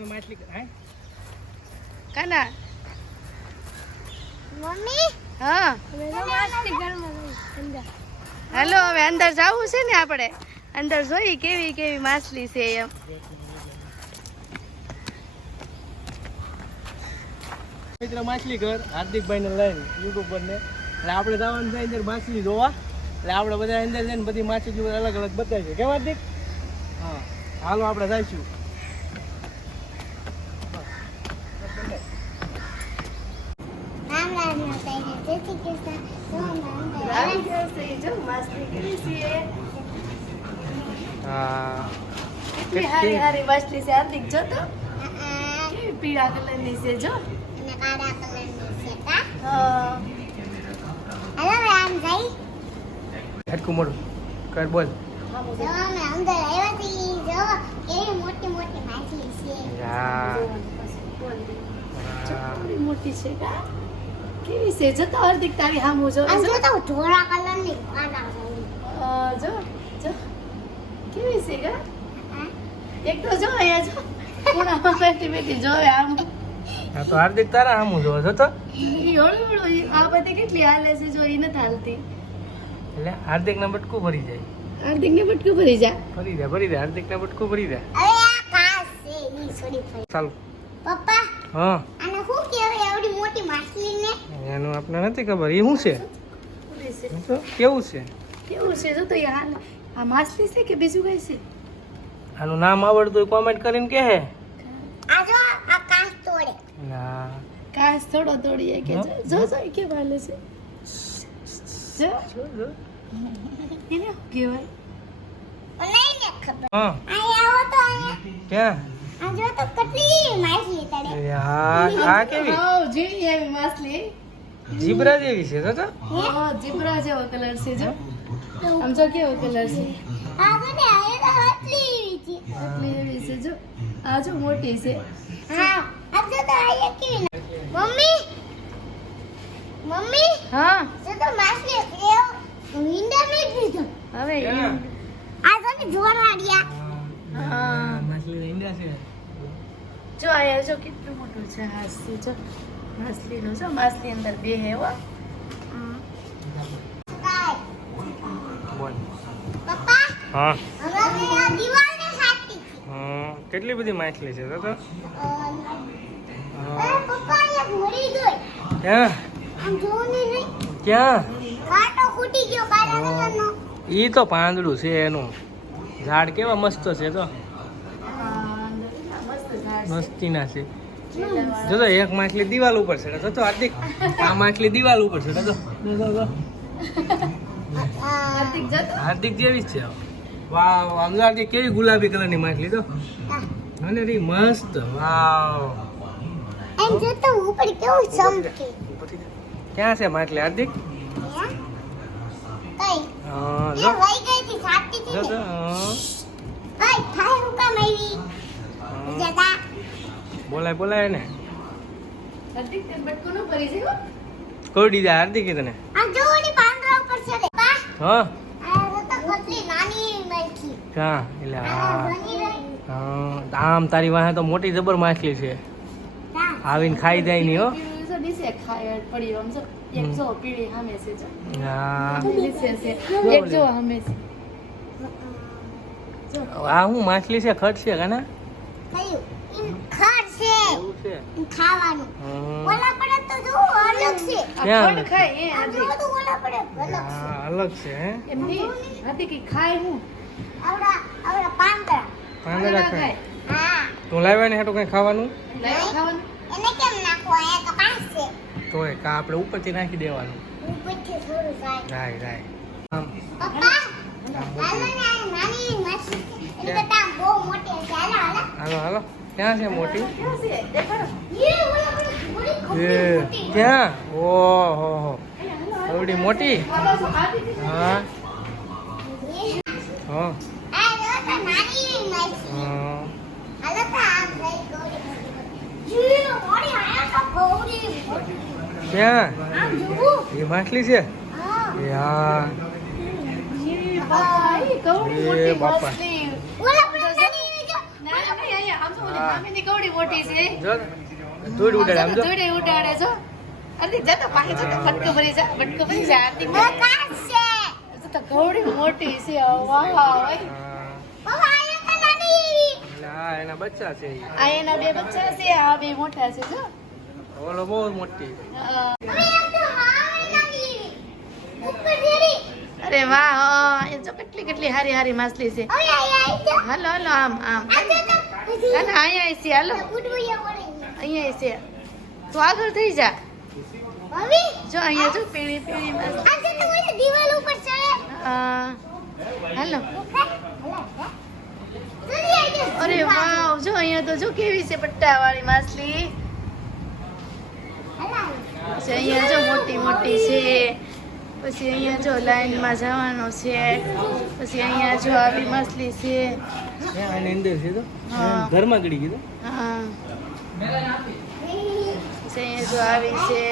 તમે માછલી હે? કાના? મમ્મી? હા. માછલી ઘરમાં અંદર. હાલો હવે અંદર જવું છે ને આપણે? અંદર જોઈ કેવી કેવી માછલી છે એમ. મિત્ર માછલી ઘર હાર્દિકભાઈ ને લઈને યુટ્યુબ પર ને એટલે આપણે જવાનું છે અંદર માછલી જોવા. એટલે આપણે બધા અંદર જઈને બધી માછલી અલગ અલગ બતાવીશું. કેમ હાર્દિક? હા. હાલો આપણે જઈશું રામ રામ માતાજી જય શ્રી કૃષ્ણ હું અંદર જો છે હા. કેટલી હારી હારી માછલી છે હાર્દિક જો તો. કેવી પીળા કલરની છે જો. અને કાળા કલરની છે કા? હા. હાલો રામ જઈ. હેડકું મોડું કર બોલ. જો અમે અંદર આવ્યા છીએ જો. કેવી મોટી મોટી માછલી છે. હા. મોટી છે કા? કેવી છે જો તો હાર્દિક તારી હામું જો. આમ જો. જો તો ધોળા કલરની અ, જો જો. કેવી છે ગા? હા એક તો જો અહીંયા જો. ખૂણામાં બેઠી બેઠી જોવે આમ. હા તો હાર્દિક તારા આમ જોવો છો તો. હળું આ બધી કેટલી હાલે છે જો એને થાલતી હાલતી. એટલે હાર્દિક ને બટકું ભરી જાય. હાર્દિક ને બટકું ભરી જા. ભરી દે ભરી દે હાર્દિક ને બટકું ભરી દે. અરે આ કાસ છે ઈ સોરી ફરી. ચાલો. પપ્પા હા આને શું કહેવાય આવડી મોટી માછલી ને એનું આપણે નથી ખબર. એ શું છે? કેવું છે? કેવું છે? જો તો આ માછલી છે કે બીજું કઈ છે? આનું નામ આવડતું હોય કોમેન્ટ કરીને કહે. આ જો આ કાસ તોડે. ના. કાચ થોડો તોડીએ કે જો જો કે વાલે છે? જો. એને કહેવાય? પણ નહીં ને ખબર. હા. અહીં આવો તો અહીં ક્યાં? આ જો તો કેટલી માછલી તળે. અરે આ કેવી? એવી માછલી. જીબ્રા જેવી છે તો તો? હા જીબ્રા જેવો કલર છે જો. આમ જો કેવો કલર છે? આ મને આ તો આટલી છે આટલી એવી છે જો. આ જો મોટી છે. હા આ જો તો આ કેવી મમ્મી? મમ્મી? હા. જો તો માછલી કેવો ઈંડા મે દીધો હવે? આ જો ને જોરાડિયા હા. માછલી ઈંડા છે. જો આયા જો કેટલું મોટું છે હાસી જો. માછલીનું છે માછલી અંદર બે હેવા હા કેટલી બધી માછલી છે તો ક્યાં? ઈ તો પાંદડું છે એનું. ઝાડ કેવા મસ્ત છે તો. મસ્ત ઝાડ મસ્તીના છે. જો તો એક માછલી દિવાલ ઉપર છે. તો તો હાર્દિક આ માછલી દિવાલ ઉપર છે. તો તો જો, જો, જો. આ હાર્દિક જતો હાર્દિક જેવી જ છે. વાવ આમ હાર્દિક કેવી ગુલાબી કલરની માછલી તો. અને રી મસ્ત. વાવ. એમ જો તો ઉપર કેવું ચમકે. ક્યાં છે માછલી હાર્દિક? કઈ? હા જો. વહી ગઈ હતી સાચી હતી હા. ભાઈ હું કામ આવી? બોલાય બોલાય ને. કોઈ દીધા હાર્દિક તને? આ જો ઓલી પાંદડા ઉપર છે રે. બા. હા? આ જો તો કેટલી નાની મરખી ક્યાં એટલે હા. હા આમ તારી વાહે તો મોટી જબર માછલી છે. આવીને ખાઈ જાય નહીં હો. આ હું માછલી છે ખટ છે કાના? છે. ખાવાનું. હમ. ઓલા પડે તો જો અલગ છે. ખડ ખાય એ આ જો ઓલા પડે અલગ છે. હા અલગ છે હે? એમ નહીં હાર્દિક ખાય હું? આવડા આવડા પાંદડા. પાંદડા ખાય. હા. તું લાવ્યા ને હેઠું કઈ ખાવાનું? લાઈ ખાવાનું. એને કેમ નાખો અહીંયા તો કાંસ છે. તોય કા આપણે ઉપરથી નાખી દેવાનું. ઉપરથી થોડું જાય રાય રાય. આમ. પપ્પા હાલો ને નાની માછલી છે. એની કરતા આમ બહુ મોટી હશે હાલો હાલો. હાલો હાલો. ક્યાં છે મોટી? ક્યાં? ઓહો હો એવડી મોટી? હા. હા. ક્યાં? એ માછલી છે? હા. એ બાપા. ઉડાડે જો. છો હાર્દિક જા તો જતો ફટકો ભરી જા ફટકો ભરી જા હાર્દિક છે તો તો મોટી છે વાહ ભાઈ હા. પપ્પા આયો તો નાની એટલે આ એના બચ્ચા છે આ એના બે બચ્ચા છે આ બે મોટા છે જો. ઓલો બહુ મોટી. અરે વાહ એ જો કેટલી કેટલી હારી હારી માછલી છે. હાલો હાલો આમ આમ. અને અહીંયા છે હાલો. અહીંયા છે. તો આગળ થઈ જા. જો અહીંયા જો પીણી હા. હાલો. અરે વાવ જો અહીંયા તો જો કેવી છે પટ્ટા વાળી માછલી અહીંયા જો મોટી મોટી છે. પછી અહીંયા જો લાઈનમાં જવાનો છે પછી અહીંયા જો આવી માછલી છે. આની અંદર છે તો? હા. ઘરમાં ગળી કીધું હા. પછી અહીંયા જો આવી છે.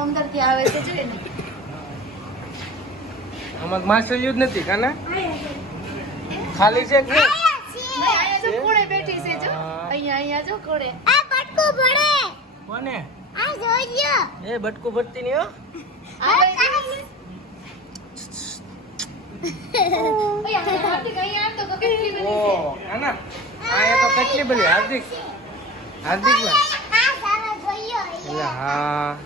અંદરથી આવે છે જોઈએ આમાં માછલીઓ જ નથી કાના? ખાલી છે કે? અહીંયા જો કોણે બેઠી છે જો અહીંયા અહીંયા જો કોણે આ બટકું ભરે કોને આ જોજો એ બટકું ભરતી હો. તો કેટલી બધી હાર્દિક હાર્દિક હા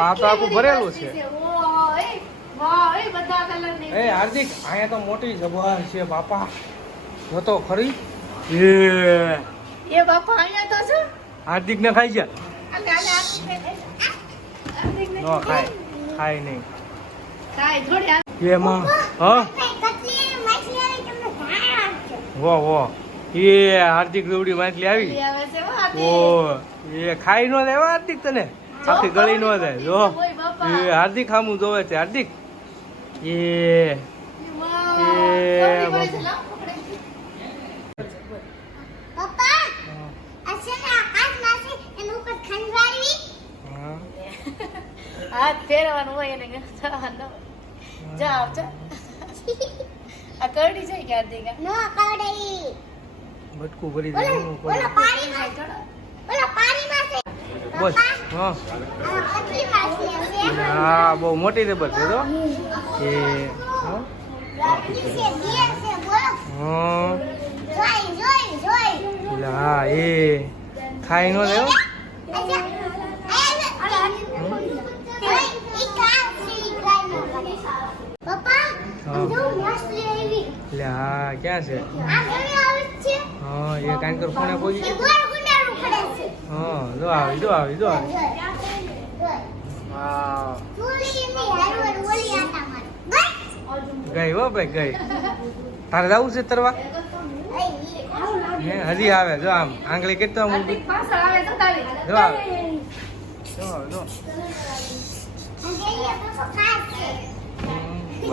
આખું ભરેલું છે. એ વાહ એ બધા કલરની એ હાર્દિક અહીંયા તો મોટી જબર છે બાપા. જો તો ખરી. એ. એ બાપા અહીંયા તો છે? હાર્દિક ને ખાઈ ગયા ન ખાય. ખાય નહીં. ખાય થોડી હાથ એમાં હા? વો વો. એ હાર્દિક દોડી માછલી આવી. લઈ આવે છે હો હાર્દિક. ઓ એ ખાઈ નો જાય હાર્દિક તને. આખી ગળી નો જાય જો. એ હાર્દિક આમું જોવે છે હાર્દિક. એ. હાથ ફેરવાનું હોય એને જવાનું. જાઓ જા આ કરડી જાય કે? હાર્દિક નો કવડઈ બટકું ભરી ઓલા દેવાનું ઓલા પાણીમાં ઓલા પાણીમાં છે પપ્પા હા. બહુ મોટી જબર છે તો. એ હા. એ ખાઈ નો હો. ક્યાં છે? હા, એ કાંઈ ફોને કોઈ એ ગોળ ગુંડાળું પડે છે હા જો આવી જો આવી જો આવી ગઈ હો ભાઈ ગઈ તારે જવું છે તરવા હજી આવે જો આમ આંગળી કેટલો આમ. જો આવે જો જો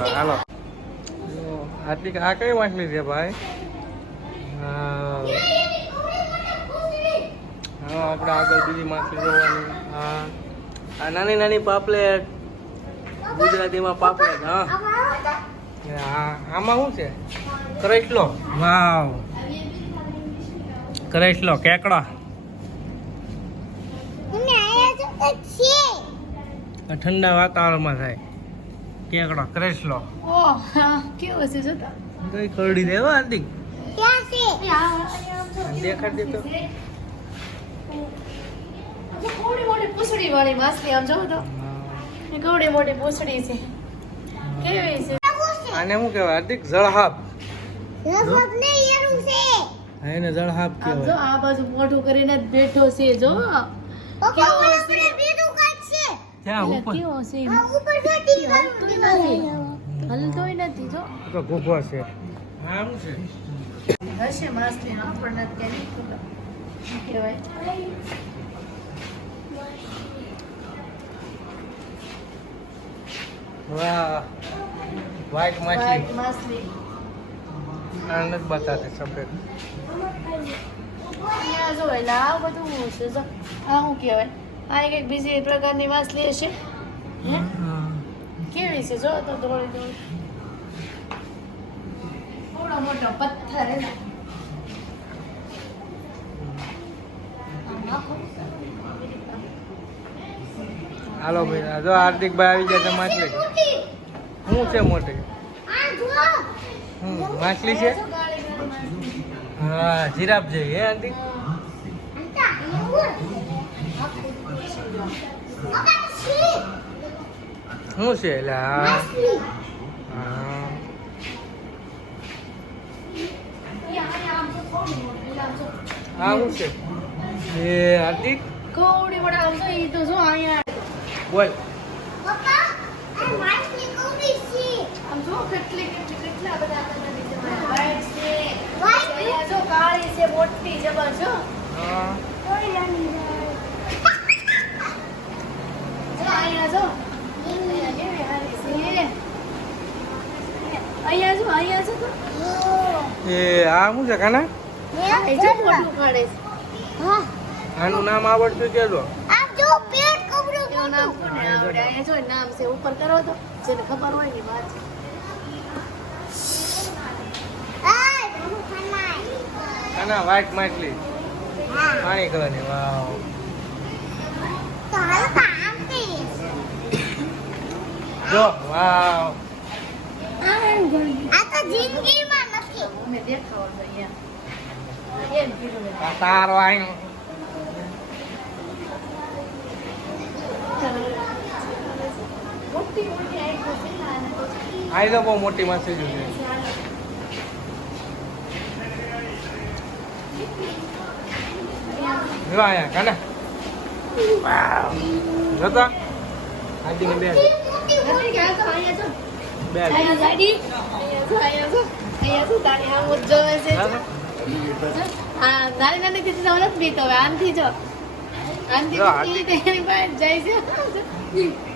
હાલો આટલી આ કઈ વાંચલી છે ભાઈ? હા. હા આપણે આગળ બીજી માછલી જોવાની. હા. આ નાની નાની પાપલેટ. ગુજરાતીમાં પાપલેટ હા. આ આમાં શું છે? કરેટલો. વાવ. કરેટલો કેકડા. ઠંડા વાતાવરણમાં થાય. કેકડો કરેસલો ઓહ, હા, કેવો છે જો તો. કઈ કરડી દેવા આમ દેખાડ દે તો જે કોવડી મોટી પૂંછડી વાળી માછલી આમ જોવો તો. એ મોટી પૂછડી છે. કેવી છે? આને શું કહેવાય? હાર્દિક જળહાપ. હા એને જળહાપ કહેવાય જો આ બાજુ મોઢું કરીને જ બેઠો છે જો. ત્યાં ઉપર. કેવો છે? ઈ? હલતોય નથી. હલતોય નથી જો. તો ઘૂઘો છે. આમ છે. હશે માછલી આપણને કેવી. ખબર. કહેવાય? વાહ. વ્હાઈટ માછલી. આનંદ સફેદ. અહીંયા જો એટલે આ બધું છે જો. આ શું કહેવાય? આ કંઈક બીજી પ્રકારની માછલી હશે. હે? કેવી છે જો તો ધોળી થોડી થોડો મોટો પથ્થર આખો. હાલો ભાઈ જો હાર્દિકભાઈ આવી ગયા માછલી. શું છે મોટી માછલી છે. હા, જીરાફ છે હે છી. શું છે એટલે હા શું છે એ, હાર્દિક કોડી વડા આવતો ઈ તો જો અહીંયા બોલ. પપ્પા, આ હા. છે. એ કાના એ આનું નામ આવડતું કેજો જો પેટ એનું નામ કોને આવડે અહીંયા જો નામ છે ઉપર કરો તો જેને ખબર હોય ને વાત છે. આ ઘણું ખાનાય. કાના વ્હાઈટ પાણી કલરની વાવ. તો હાલ તો જો વાવ. આ તો જિંદગીમાં નથી. અમે દેખાવા અહીંયા એમ કીધું મેં. આ તારો આયો મોટી મોટી આંખો છે ને આને તો આઈ તો બહુ મોટી માછલી જોઈએ બે. બે. નાની નાની થી હવે આમથી જો જાય છે